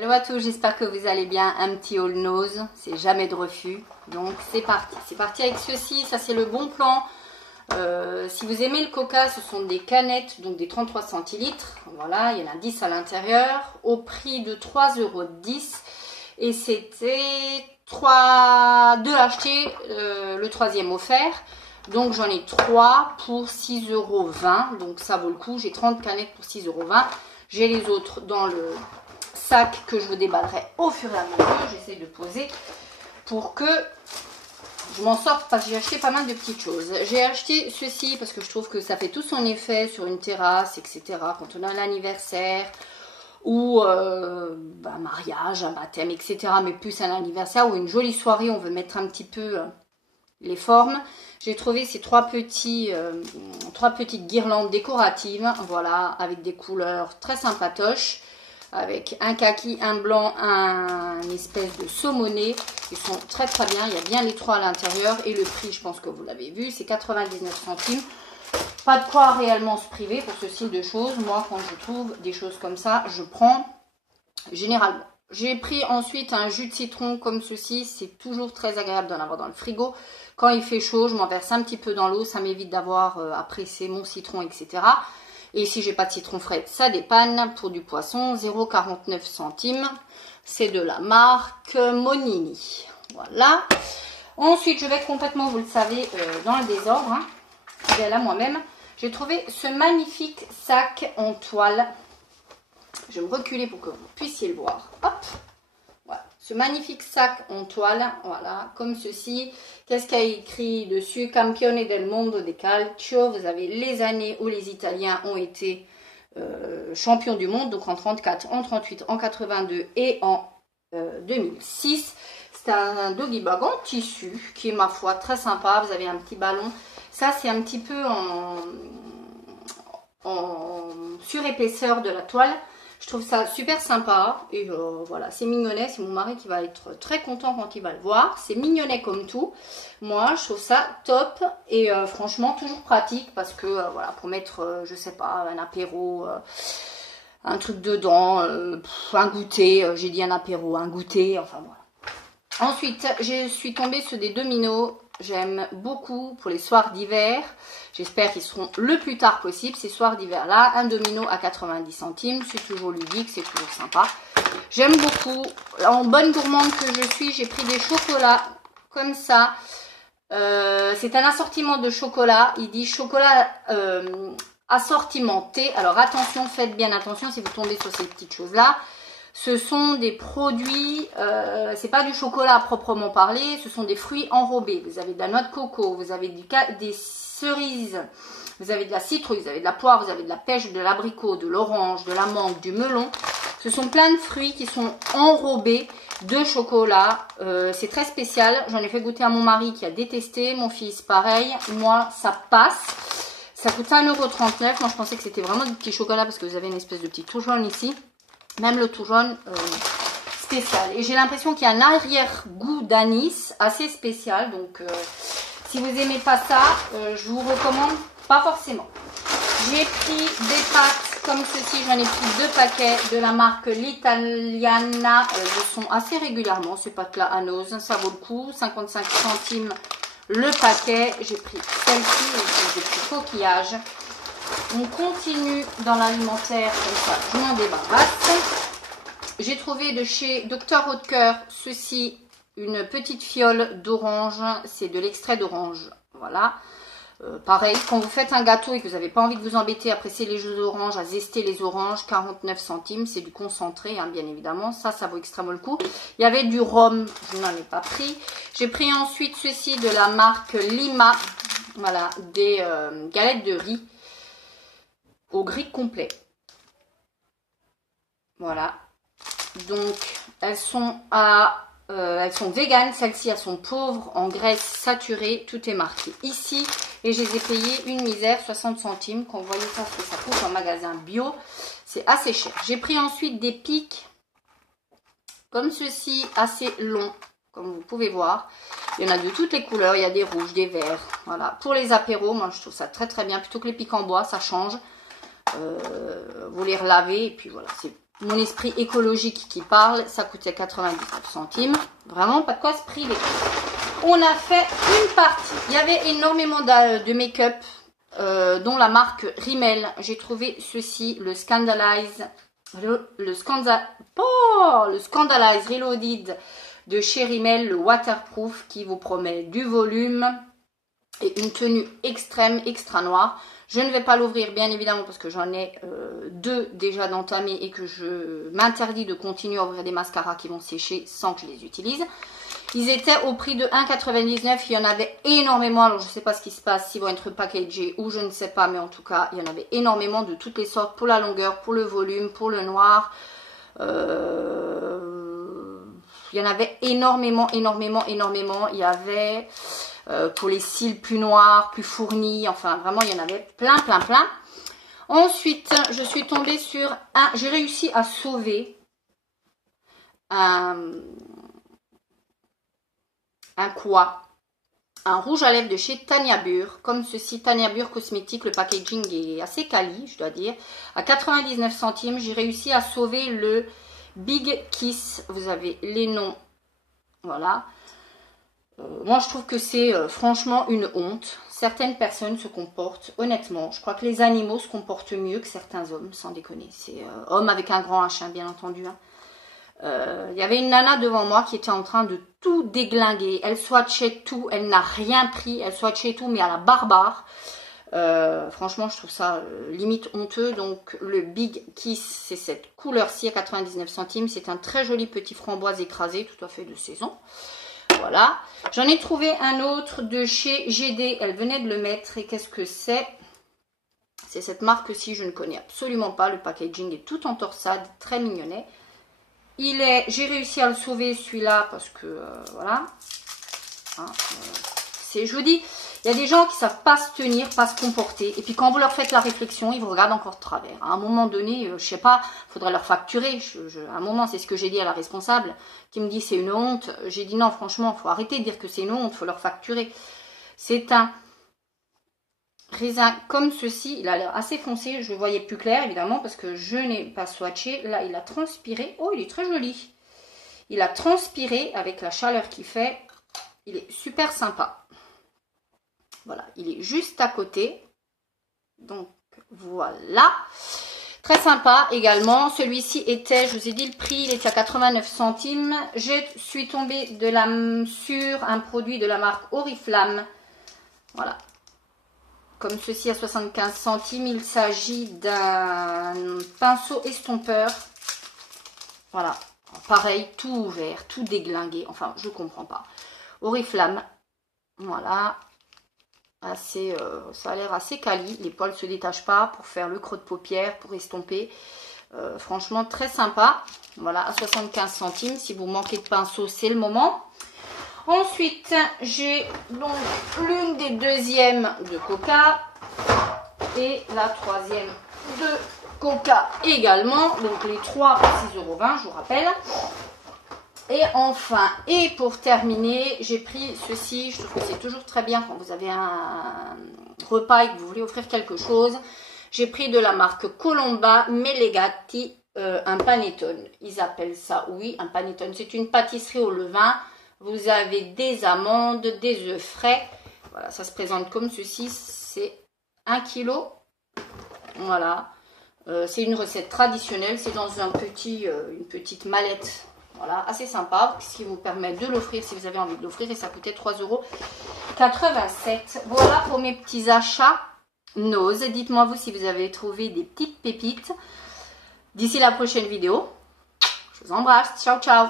Hello à tous, j'espère que vous allez bien. Un petit all nose, c'est jamais de refus. Donc c'est parti. C'est parti avec ceci, ça c'est le bon plan. Si vous aimez le coca, ce sont des canettes, donc des 33 centilitres. Voilà, il y en a 10 à l'intérieur, au prix de 3,10 €. Et c'était 2 achetés, le troisième offert. Donc j'en ai 3 pour 6,20 €. Donc ça vaut le coup, j'ai 30 canettes pour 6,20 €. J'ai les autres dans le sac que je vous déballerai au fur et à mesure. J'essaie de poser pour que je m'en sorte parce que j'ai acheté pas mal de petites choses. J'ai acheté ceci parce que je trouve que ça fait tout son effet sur une terrasse, etc. Quand on a un anniversaire ou un mariage, un baptême, etc. Mais plus un anniversaire ou une jolie soirée, on veut mettre un petit peu les formes. J'ai trouvé ces trois petites guirlandes décoratives, voilà, avec des couleurs très sympatoches, avec un kaki, un blanc, un espèce de saumoné. Ils sont très très bien, il y a bien les trois à l'intérieur et le prix, je pense que vous l'avez vu, c'est 99 centimes. Pas de quoi réellement se priver pour ce style de choses. Moi, quand je trouve des choses comme ça, je prends généralement. J'ai pris ensuite un jus de citron comme ceci. C'est toujours très agréable d'en avoir dans le frigo. Quand il fait chaud, je m'en verse un petit peu dans l'eau. Ça m'évite d'avoir à presser mon citron, etc. Et si j'ai pas de citron frais, ça dépanne. Pour du poisson, 0,49 centimes. C'est de la marque Monini. Voilà. Ensuite, je vais complètement, vous le savez, dans le désordre. Hein. Là, moi-même, j'ai trouvé ce magnifique sac en toile. Je vais me reculer pour que vous puissiez le voir. Hop, voilà. Ce magnifique sac en toile, voilà, comme ceci. Qu'est-ce qu'il y a écrit dessus? Campione del mondo de calcio. Vous avez les années où les Italiens ont été champions du monde. Donc en 34, en 38, en 82 et en 2006. C'est un doggy bag en tissu qui est, ma foi, très sympa. Vous avez un petit ballon. Ça, c'est un petit peu en surépaisseur de la toile. Je trouve ça super sympa. Et voilà, c'est mignonnet. C'est mon mari qui va être très content quand il va le voir. C'est mignonnet comme tout. Moi, je trouve ça top. Et franchement, toujours pratique. Parce que, voilà, pour mettre, je sais pas, un apéro, un truc dedans, un goûter. J'ai dit un apéro, un goûter. Enfin, voilà. Ensuite, je suis tombée sur des dominos. J'aime beaucoup pour les soirs d'hiver. J'espère qu'ils seront le plus tard possible, ces soirs d'hiver-là. Un domino à 90 centimes. C'est toujours ludique, c'est toujours sympa. J'aime beaucoup. En bonne gourmande que je suis, j'ai pris des chocolats comme ça. C'est un assortiment de chocolat. Il dit chocolat assortimenté. Alors attention, faites bien attention si vous tombez sur ces petites choses-là. Ce sont des produits, c'est pas du chocolat à proprement parler, ce sont des fruits enrobés. Vous avez de la noix de coco, vous avez des cerises, vous avez de la citrouille, vous avez de la poire, vous avez de la pêche, de l'abricot, de l'orange, de la mangue, du melon. Ce sont plein de fruits qui sont enrobés de chocolat. C'est très spécial. J'en ai fait goûter à mon mari qui a détesté, mon fils pareil. Moi, ça passe. Ça coûte 1,39 €. Moi, je pensais que c'était vraiment du petit chocolat parce que vous avez une espèce de petit tout jaune ici. Même le tout jaune spécial. Et j'ai l'impression qu'il y a un arrière-goût d'anis assez spécial. Donc, si vous n'aimez pas ça, je vous recommande pas forcément. J'ai pris des pâtes comme ceci. J'en ai pris 2 paquets de la marque L'Italiana. Elles sont assez régulièrement, ces pâtes-là à nose. Ça vaut le coup. 55 centimes le paquet. J'ai pris celle-ci. J'ai pris coquillage. On continue dans l'alimentaire comme ça, je m'en débarrasse. J'ai trouvé de chez Dr Oetker ceci, une petite fiole d'orange, c'est de l'extrait d'orange. Voilà. Pareil, quand vous faites un gâteau et que vous n'avez pas envie de vous embêter à presser les jus d'orange, à zester les oranges, 49 centimes, c'est du concentré, hein, bien évidemment. Ça vaut extrêmement le coup. Il y avait du rhum, je n'en ai pas pris. J'ai pris ensuite ceci de la marque Lima, voilà, des galettes de riz au gris complet. Voilà. Donc, elles sont véganes. Celles-ci, elles sont pauvres en graisse saturée. Tout est marqué ici. Et je les ai payées une misère, 60 centimes. Quand vous voyez ça, ce que ça coûte en magasin bio, c'est assez cher. J'ai pris ensuite des pics comme ceci, assez longs, comme vous pouvez voir. Il y en a de toutes les couleurs. Il y a des rouges, des verts. Voilà. Pour les apéros, moi, je trouve ça très très bien. Plutôt que les pics en bois, ça change. Vous les relavez et puis voilà, c'est mon esprit écologique qui parle, ça coûtait 99 centimes. Vraiment, pas de quoi se priver. On a fait une partie. Il y avait énormément de make-up, dont la marque Rimmel. J'ai trouvé ceci, le Scandalize Reloaded de chez Rimmel, le waterproof, qui vous promet du volume et une tenue extrême, extra noire. Je ne vais pas l'ouvrir, bien évidemment, parce que j'en ai deux déjà d'entamés et que je m'interdis de continuer à ouvrir des mascaras qui vont sécher sans que je les utilise. Ils étaient au prix de 1,99 €. Il y en avait énormément. Alors, je ne sais pas ce qui se passe, s'ils vont être packagés ou je ne sais pas. Mais en tout cas, il y en avait énormément de toutes les sortes. Pour la longueur, pour le volume, pour le noir. Il y en avait énormément, énormément, énormément. Il y avait... pour les cils plus noirs, plus fournis, enfin vraiment il y en avait plein, plein, plein. Ensuite, je suis tombée sur un, j'ai réussi à sauver un rouge à lèvres de chez Tanya Burr, comme ceci, Tanya Burr Cosmétique, le packaging est assez quali, je dois dire, à 99 centimes, j'ai réussi à sauver le Big Kiss, vous avez les noms, voilà. Moi, je trouve que c'est franchement une honte. Certaines personnes se comportent, honnêtement, je crois que les animaux se comportent mieux que certains hommes, sans déconner. C'est homme avec un grand H, hein, bien entendu. Hein. Y avait une nana devant moi qui était en train de tout déglinguer. Elle swatchait tout, elle n'a rien pris. Elle swatchait tout, mais à la barbare. Franchement, je trouve ça limite honteux. Donc, le Big Kiss, c'est cette couleur-ci à 99 centimes. C'est un très joli petit framboise écrasé, tout à fait de saison. Voilà, j'en ai trouvé un autre de chez GD, elle venait de le mettre et qu'est-ce que c'est? C'est cette marque-ci, je ne connais absolument pas, le packaging est tout en torsade, très mignonnet. J'ai réussi à le sauver celui-là parce que, voilà, hein, je vous dis, il y a des gens qui ne savent pas se tenir, pas se comporter. Et puis quand vous leur faites la réflexion, ils vous regardent encore de travers. À un moment donné, je sais pas, il faudrait leur facturer. À un moment, c'est ce que j'ai dit à la responsable qui me dit c'est une honte. J'ai dit non, franchement, il faut arrêter de dire que c'est une honte, il faut leur facturer. C'est un raisin comme ceci. Il a l'air assez foncé, je le voyais plus clair évidemment parce que je n'ai pas swatché. Là, il a transpiré. Oh, il est très joli. Il a transpiré avec la chaleur qu'il fait. Il est super sympa. Voilà, il est juste à côté. Donc, voilà. Très sympa également. Celui-ci était, je vous ai dit le prix, il était à 89 centimes. Je suis tombée sur un produit de la marque Oriflamme. Voilà. Comme ceci à 75 centimes. Il s'agit d'un pinceau estompeur. Voilà. Pareil, tout ouvert, tout déglingué. Enfin, je comprends pas. Oriflamme. Voilà. Assez, ça a l'air assez quali, les poils ne se détachent pas pour faire le creux de paupière, pour estomper, franchement très sympa, voilà à 75 centimes, si vous manquez de pinceau c'est le moment. Ensuite j'ai donc l'une des deuxièmes de Coca et la troisième de Coca également, donc les trois pour 6,20 €, je vous rappelle. Et enfin, et pour terminer, j'ai pris ceci. Je trouve que c'est toujours très bien quand vous avez un repas et que vous voulez offrir quelque chose. J'ai pris de la marque Colomba Melegatti, un panettone. Ils appellent ça, oui, un panettone. C'est une pâtisserie au levain. Vous avez des amandes, des œufs frais. Voilà, ça se présente comme ceci. C'est 1 kg. Voilà. C'est une recette traditionnelle. C'est dans une petite mallette. Voilà, assez sympa, ce qui vous permet de l'offrir si vous avez envie de l'offrir. Et ça coûtait 3,87 €. Voilà pour mes petits achats Nose. Dites-moi vous si vous avez trouvé des petites pépites. D'ici la prochaine vidéo, je vous embrasse. Ciao, ciao.